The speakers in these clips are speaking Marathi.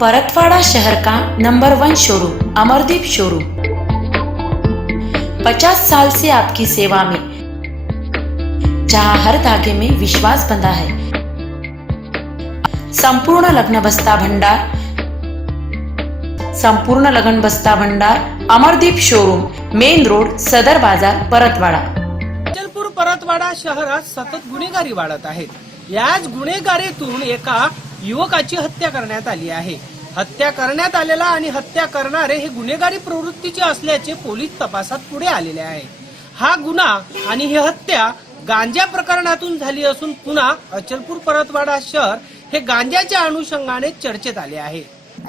परतवाड़ा शहर का number one showroom Amardeep showroom पचास साल से आपकी सेवा में जहां हर धागे में विश्वास बंधा है। संपूर्ण लग्न बस्ता भंडार संपूर्ण लग्न बस्ता भंडार अमरदीप शोरूम मेन रोड सदर बाजार परतवाड़ा. अचलपूर परतवाडा शहरात सतत गुन्हेगारी वाढत आहे याच गुन्हेगारीतून एका युवकाची हत्या करण्यात आली आहे. हत्या करण्यात आलेला आणि हत्या करणारे हे गुन्हेगारी प्रवृत्तीचे असल्याचे पोलीस तपासात पुढे आलेले आहे. हा गुन्हा आणि ही हत्या गांजा प्रकरणातून झाली असून पुन्हा अचलपूर परतवाडा शहर हे गांजाच्या अनुषंगाने चर्चेत आले आहे.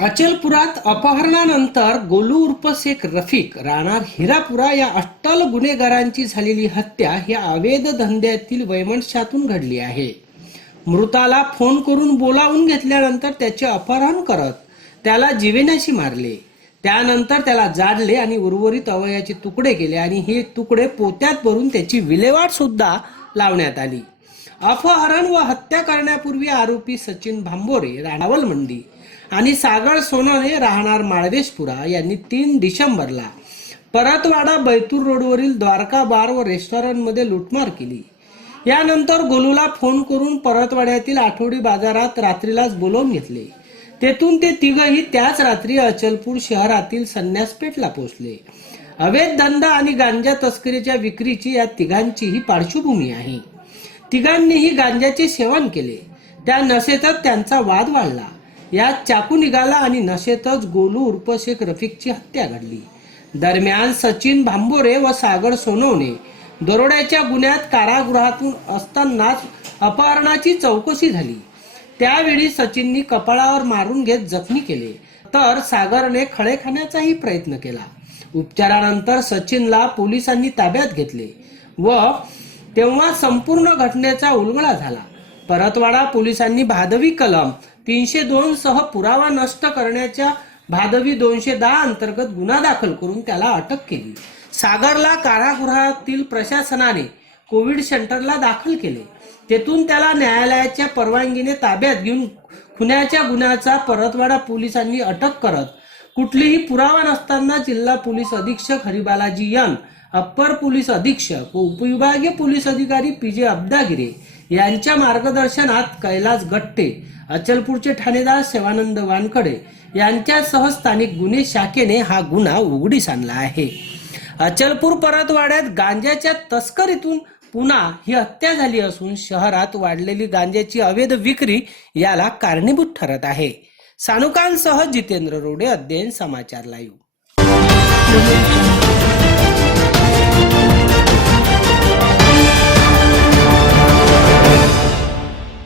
अचलपुरात अपहरणानंतर गोलू उर्फ शेख रफिक राहणार हिरापुरा या अट्टल गुन्हेगारांची झालेली हत्या ही अवैध धंद्यातील वैमनशातून घडली आहे. मृताला फोन करून बोलावून घेतल्यानंतर त्याचे अपहरण करत त्याला जीवेनाशी मारले. त्यानंतर त्याला जाडले आणि उर्वरित अवयाचे तुकडे केले आणि हे तुकडे पोत्यात भरून त्याची विल्हेवाट सुद्धा लावण्यात आली. अपहरण व हत्या करण्यापूर्वी आरोपी सचिन भांबोरे राणावल मंडी आणि सागर सोनवणे राहणार माळवेशपुरा यांनी तीन डिसेंबरला परतवाडा बैतूर रोडवरील द्वारका बार व रेस्टॉरंटमध्ये लुटमार केली. यानंतर गोलूला फोन करून परतवाड्यातील आठवडी बाजारात रात्रीलाच बोलवून घेतले. तेथून ते तिघही त्याच रात्री अचलपूर शहरातील संन्यासपेठला पोहोचले. अवैध धंदा आणि गांजा तस्करीच्या विक्रीची या तिघांची ही पार्श्वभूमी आहे. तिघांनीही गांजाचे सेवन केले. त्या नशेतच त्यांचा वाद वाढला. यात चाकू निघाला आणि नशेतच गोलू उर्फ शेख रफिकची हत्या घडली. दरम्यान सचिन भांबोरे व सागर सोनवणे दरोड्याच्या गुन्ह्यात कारागृहातून असतानाच अपहरणाची चौकशी झाली. त्यावेळी सचिननी कपाळावर मारून घेत जखमी केले. तर सागरने खळे खाण्याचाही प्रयत्न केला. उपचारानंतर सचिनला पोलिसांनी ताब्यात घेतले व तेव्हा संपूर्ण घटनेचा उलगडा झाला. परतवाडा पोलिसांनी भादवी कलम तीनशे दोन सह पुरावा नष्ट करण्याच्या भादवी दोनशे दहा अंतर्गत गुन्हा दाखल करून त्याला अटक केली. सागरला कारागृहातील प्रशासनाने कोविड सेंटरला दाखल केले. तेथून त्याला न्यायालयाच्या परवानगीने ताब्यात घेऊन खुन्याच्या गुन्ह्याचा परतवाडा पोलिसांनी अटक करत कुठलीही पुरावा नसताना जिल्हा पोलीस अधीक्षक हरिबालाजी यन अप्पर पोलीस अधीक्षक व उपविभागीय पोलीस अधिकारी पी जे अब्दागिरे यांच्या मार्गदर्शनात कैलास गट्टे अचलपूरचे ठाणेदार सेवानंद वानकडे यांच्यासह स्थानिक गुन्हे शाखेने हा गुन्हा उघडीस आणला आहे. अचलपूर परतवाड्यात गांजाच्या तस्करीतून पुन्हा ही हत्या झाली असून शहरात वाढलेली गांजाची अवैध विक्री याला कारणीभूत ठरत आहे. सानुकांसह जितेंद्र रोडे अध्ययन समाचार लाईव्ह.